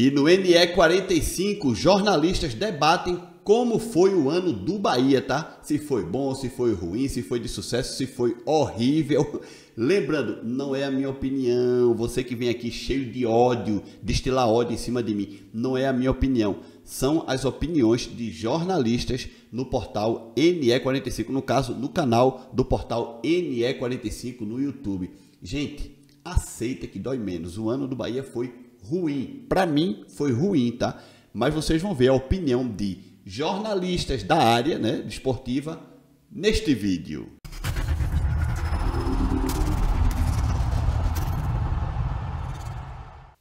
E no NE45, jornalistas debatem como foi o ano do Bahia, tá? Se foi bom, se foi ruim, se foi de sucesso, se foi horrível. Lembrando, não é a minha opinião. Você que vem aqui cheio de ódio, destilar ódio em cima de mim, não é a minha opinião. São as opiniões de jornalistas no portal NE45, no caso, no canal do portal NE45 no YouTube. Gente, aceita que dói menos. O ano do Bahia foi ruim. Para mim, foi ruim, tá? Mas vocês vão ver a opinião de jornalistas da área, né, esportiva, neste vídeo.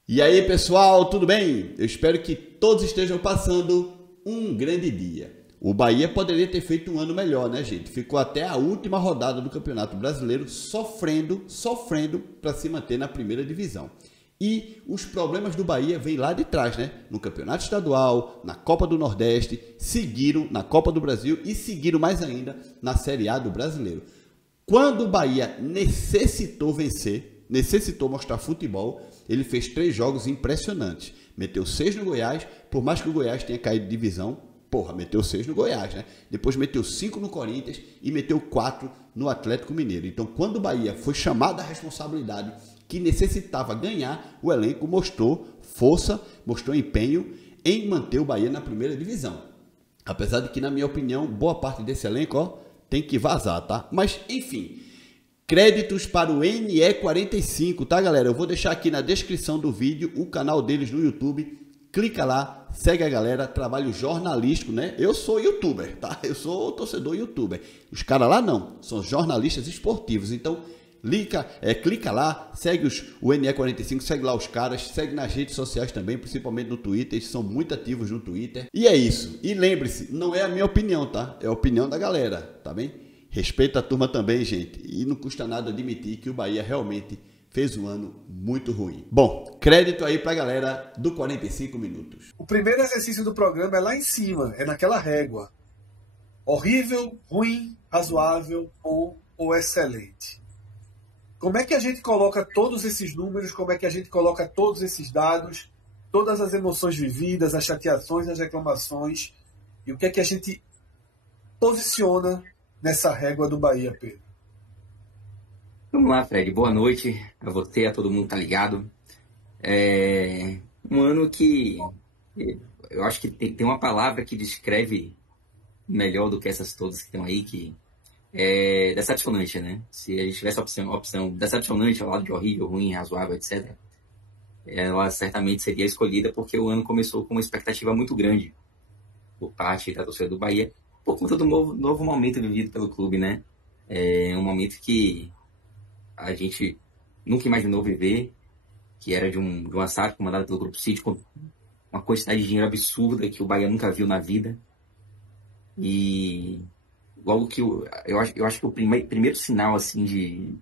E aí, pessoal, tudo bem? Eu espero que todos estejam passando um grande dia. O Bahia poderia ter feito um ano melhor, né, gente? Ficou até a última rodada do Campeonato Brasileiro sofrendo para se manter na primeira divisão. E os problemas do Bahia vêm lá de trás, né? No Campeonato Estadual, na Copa do Nordeste, seguiram na Copa do Brasil e seguiram mais ainda na Série A do Brasileiro. Quando o Bahia necessitou vencer, necessitou mostrar futebol, ele fez 3 jogos impressionantes. Meteu 6 no Goiás, por mais que o Goiás tenha caído de divisão, meteu 6 no Goiás, né? Depois meteu 5 no Corinthians e meteu 4 no Atlético Mineiro. Então, quando o Bahia foi chamado à responsabilidade que necessitava ganhar, o elenco mostrou força, mostrou empenho em manter o Bahia na primeira divisão. Apesar de que, na minha opinião, boa parte desse elenco, tem que vazar, tá? Mas, enfim, créditos para o NE45, tá, galera? Eu vou deixar aqui na descrição do vídeo o canal deles no YouTube. Clica lá, segue a galera, trabalho jornalístico, né? Eu sou youtuber, tá? Eu sou torcedor youtuber. Os caras lá não, são jornalistas esportivos. Então, clica lá, segue o NE45, segue lá os caras, segue nas redes sociais também, principalmente no Twitter, eles são muito ativos no Twitter. E é isso. E lembre-se, não é a minha opinião, tá? É a opinião da galera, tá bem? Respeita a turma também, gente. E não custa nada admitir que o Bahia realmente fez um ano muito ruim. Bom, crédito aí pra galera do 45 minutos. O primeiro exercício do programa é lá em cima, é naquela régua. Horrível, ruim, razoável, bom ou excelente. Como é que a gente coloca todos esses números, como é que a gente coloca todos esses dados, todas as emoções vividas, as chateações, as reclamações, e o que é que a gente posiciona nessa régua do Bahia, Pedro? Vamos lá, Fred. Boa noite a você, a todo mundo que tá ligado. É um ano que eu acho que tem uma palavra que descreve melhor do que essas todas que estão aí, que é decepcionante, né? Se a gente tivesse a opção decepcionante ao lado de horrível, ruim, razoável, etc., ela certamente seria escolhida porque o ano começou com uma expectativa muito grande por parte da torcida do Bahia, por conta do novo momento vivido pelo clube, né? É um momento que a gente nunca imaginou viver, que era de uma SAF comandada pelo Grupo City, com uma quantidade de dinheiro absurda que o Bahia nunca viu na vida. E logo que eu acho que o primeiro sinal assim de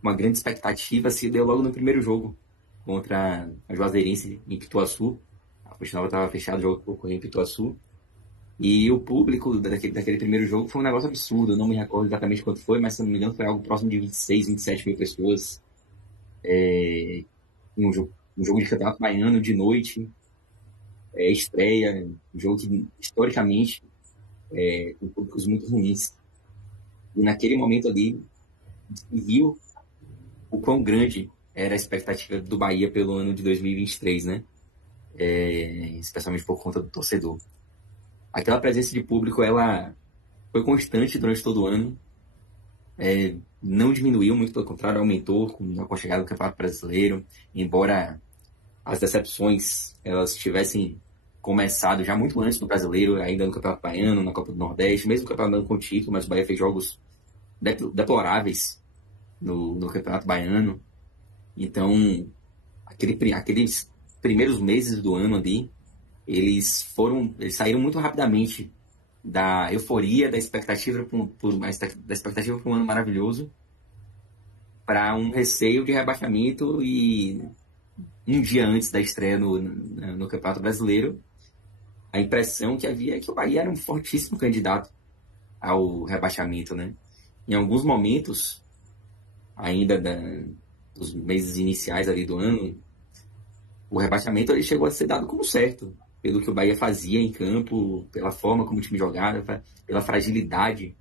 uma grande expectativa se deu logo no primeiro jogo contra a Juazeirense em Pituaçu. A Fonte Nova estava fechado, o jogo ocorreu em Pituaçu. E o público daquele primeiro jogo foi um negócio absurdo. Eu não me recordo exatamente quanto foi, mas se não me engano foi algo próximo de 26, 27 mil pessoas. Um jogo de campeonato baiano de noite, estreia, um jogo que historicamente com públicos muito ruins. E naquele momento ali, viu o quão grande era a expectativa do Bahia pelo ano de 2023, né? Especialmente por conta do torcedor. Aquela presença de público, ela foi constante durante todo o ano. Não diminuiu, muito pelo contrário, aumentou com a chegada do Campeonato Brasileiro. Embora as decepções elas tivessem começado já muito antes do Brasileiro, ainda no Campeonato Baiano, na Copa do Nordeste, mesmo no Campeonato Baiano com título, mas o Bahia fez jogos deploráveis no Campeonato Baiano. Então, aqueles primeiros meses do ano ali, eles saíram muito rapidamente da euforia, da expectativa para um ano maravilhoso, para um receio de rebaixamento. E um dia antes da estreia no Campeonato Brasileiro, a impressão que havia é que o Bahia era um fortíssimo candidato ao rebaixamento, né? Em alguns momentos, ainda dos meses iniciais ali do ano, o rebaixamento ele chegou a ser dado como certo, pelo que o Bahia fazia em campo, pela forma como o time jogava, pela fragilidade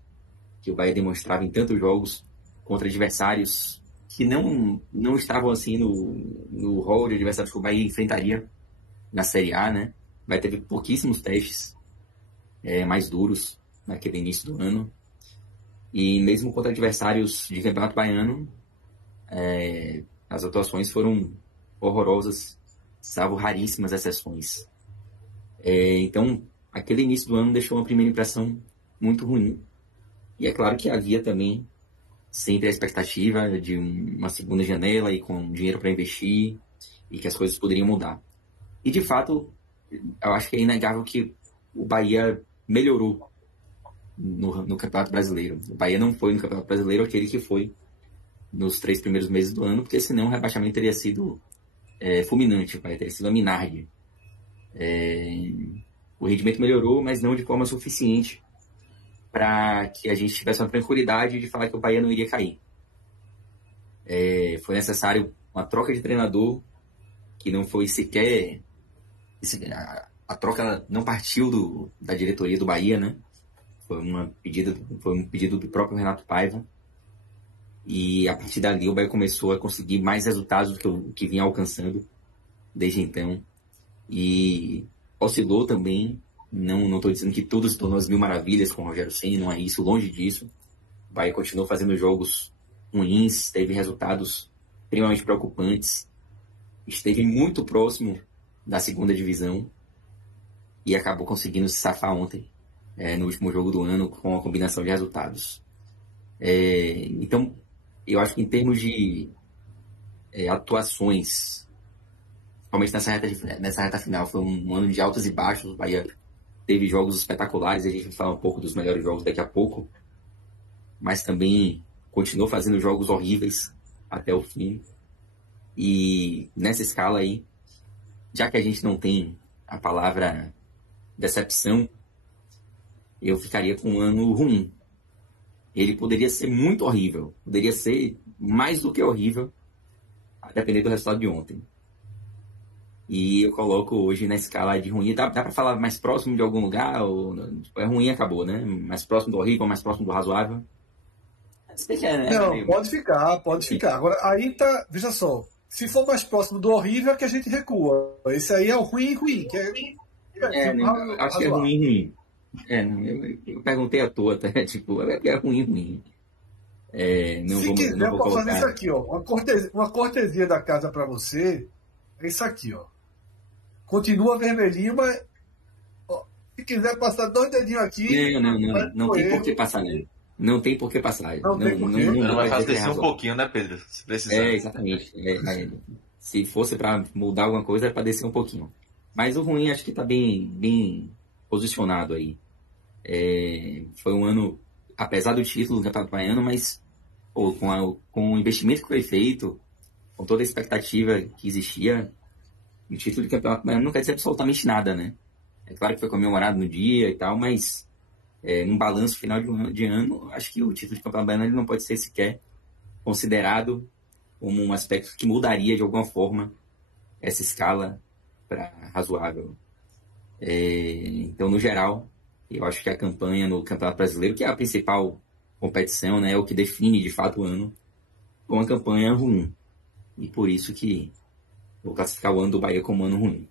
que o Bahia demonstrava em tantos jogos contra adversários que não estavam assim no hall de adversários que o Bahia enfrentaria na Série A, né? O Bahia teve pouquíssimos testes mais duros naquele início do ano. E mesmo contra adversários de Campeonato Baiano, as atuações foram horrorosas, salvo raríssimas exceções. Então, aquele início do ano deixou uma primeira impressão muito ruim. E é claro que havia também sempre a expectativa de uma segunda janela e com dinheiro para investir e que as coisas poderiam mudar. E, de fato, eu acho que é inegável que o Bahia melhorou no Campeonato Brasileiro. O Bahia não foi no Campeonato Brasileiro aquele que foi nos 3 primeiros meses do ano, porque senão o rebaixamento teria sido fulminante, o Bahia teria sido a Minardi. O rendimento melhorou, mas não de forma suficiente para que a gente tivesse uma tranquilidade de falar que o Bahia não iria cair. Foi necessário uma troca de treinador que não foi sequer... A troca não partiu da diretoria do Bahia, né? Foi um pedido do próprio Renato Paiva. E a partir dali o Bahia começou a conseguir mais resultados do que vinha alcançando desde então. E oscilou também. Não estou dizendo que tudo se tornou as mil maravilhas com o Rogério Ceni, não é isso, longe disso. O Bahia continuou fazendo jogos ruins, teve resultados extremamente preocupantes, esteve muito próximo da segunda divisão e acabou conseguindo se safar ontem, no último jogo do ano, com a combinação de resultados. Então, eu acho que em termos de atuações, principalmente nessa reta final, foi um ano de altos e baixos. O Bahia teve jogos espetaculares, a gente vai falar um pouco dos melhores jogos daqui a pouco, mas também continuou fazendo jogos horríveis até o fim. E nessa escala aí, já que a gente não tem a palavra decepção, eu ficaria com um ano ruim. Ele poderia ser muito horrível, poderia ser mais do que horrível, a depender do resultado de ontem. E eu coloco hoje na escala de ruim. Dá para falar mais próximo de algum lugar? Ou, é ruim e acabou, né? Mais próximo do horrível, mais próximo do razoável? Não, pode ficar. Agora, aí tá. Veja só. Se for mais próximo do horrível, é que a gente recua. Esse aí é o ruim. Que acho que é ruim. Eu perguntei à toa, tá? Tipo, é ruim. Se quiser, eu posso fazer isso aqui, ó. Uma cortesia da casa para você. É isso aqui, ó. Continua vermelhinho, mas se quiser passar 2 dedinhos aqui... Não tem por que passar, né? Não tem por que passar. Não vai fazer descer um pouquinho, né, Pedro? Se precisar. Exatamente. Se fosse para mudar alguma coisa, era para descer um pouquinho. Mas o ruim, acho que está bem posicionado aí. Foi um ano, apesar do título do Campeonato Baiano, mas com o investimento que foi feito, com toda a expectativa que existia, o título de Campeonato Baiano não quer dizer absolutamente nada, né? É claro que foi comemorado no dia e tal, mas num balanço final de ano, acho que o título de Campeonato Baiano ele não pode ser sequer considerado como um aspecto que mudaria de alguma forma essa escala para razoável. Então, no geral, eu acho que a campanha no Campeonato Brasileiro, que é a principal competição, né, é o que define de fato o ano, foi uma campanha ruim. E por isso que vou classificar o ano do Bahia como ano ruim.